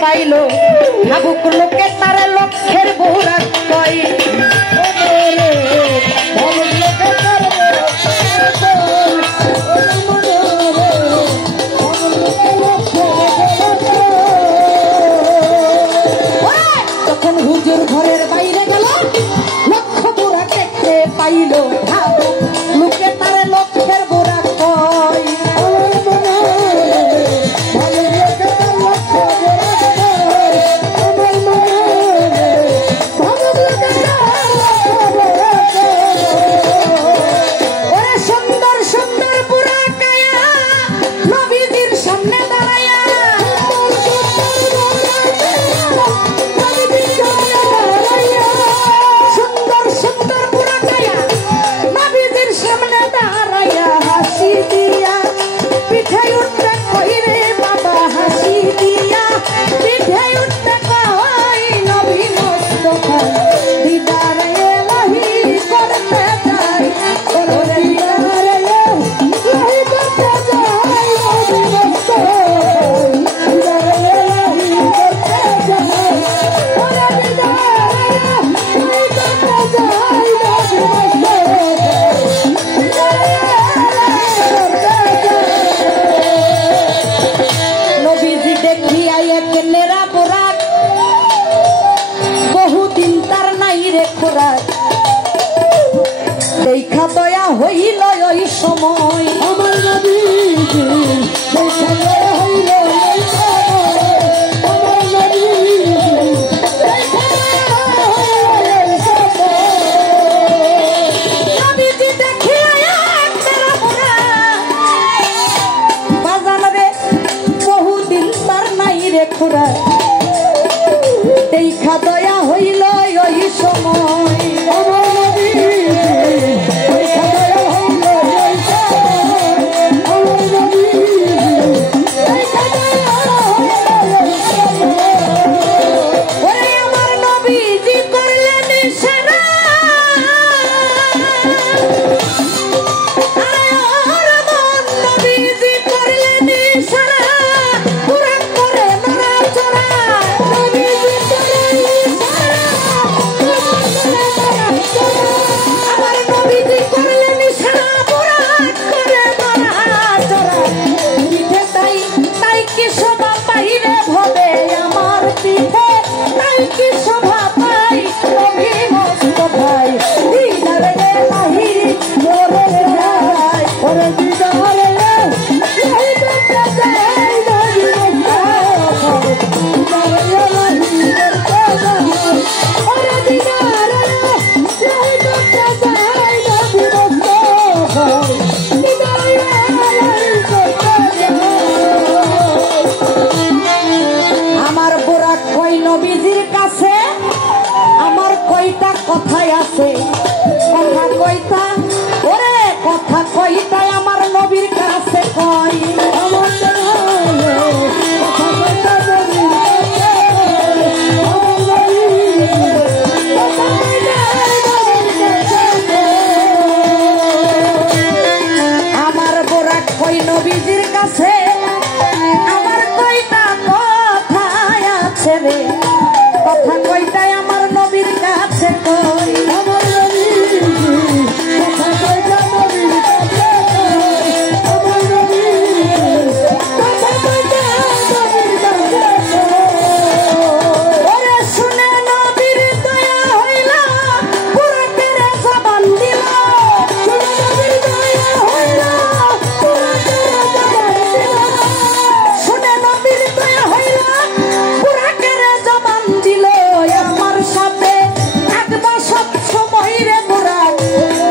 পাইলো ভাবুক লোকে তারে লক্ষের বহুরাগ কয় তখন হুজুর ঘরের বাইরে গেল লক্ষ বুড়া দেখতে পাইলো ভাবুক লোকে তারে লক্ষের বুড়া কয় দেখা দয়া হইল ওই সময় আমার নবীজি দেখা দয়া হইল ওই সময় আমার নবীজি দেখা দয়া হইল ওই সময় নবীজি দেখিয়া মেরা মোরা বাজান রে বহুদিন তার নাই রে খোরা দেখা দয়া হইল ওই সময় আমার নবীজি কথাই আছে কথা কইতা ওরে কথা কইতা আমার নবীর কাছে কই আমার কথা কইতা আমার বোরা কই নবীজির কাছে আমার কইতা কথাই আছে রে কথা কইতাই আমার নবীর কাছে কই আমার নবীজি কথা কইতা নবীর কাছে কই আমার নবীজি কথা কইতা নবীর কাছে ওরে শুনে নবীর দয়া হইল পুরা তেরে জবান দিল শুনে নবীর দয়া হইল পুরা তেরে জবান দিল শুনে নবীর দয়া হইল পুরা তেরে জবান দিল আমার সাথে থাকবা সব সময় রে গোরা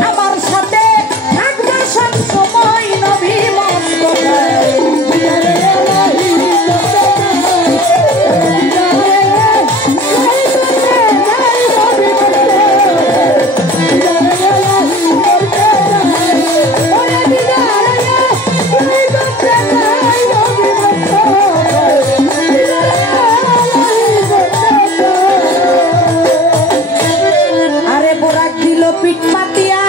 আমার সাথে থাকবা সব সময় নবী আরে বোরা দিল পিঠ পাতিয়া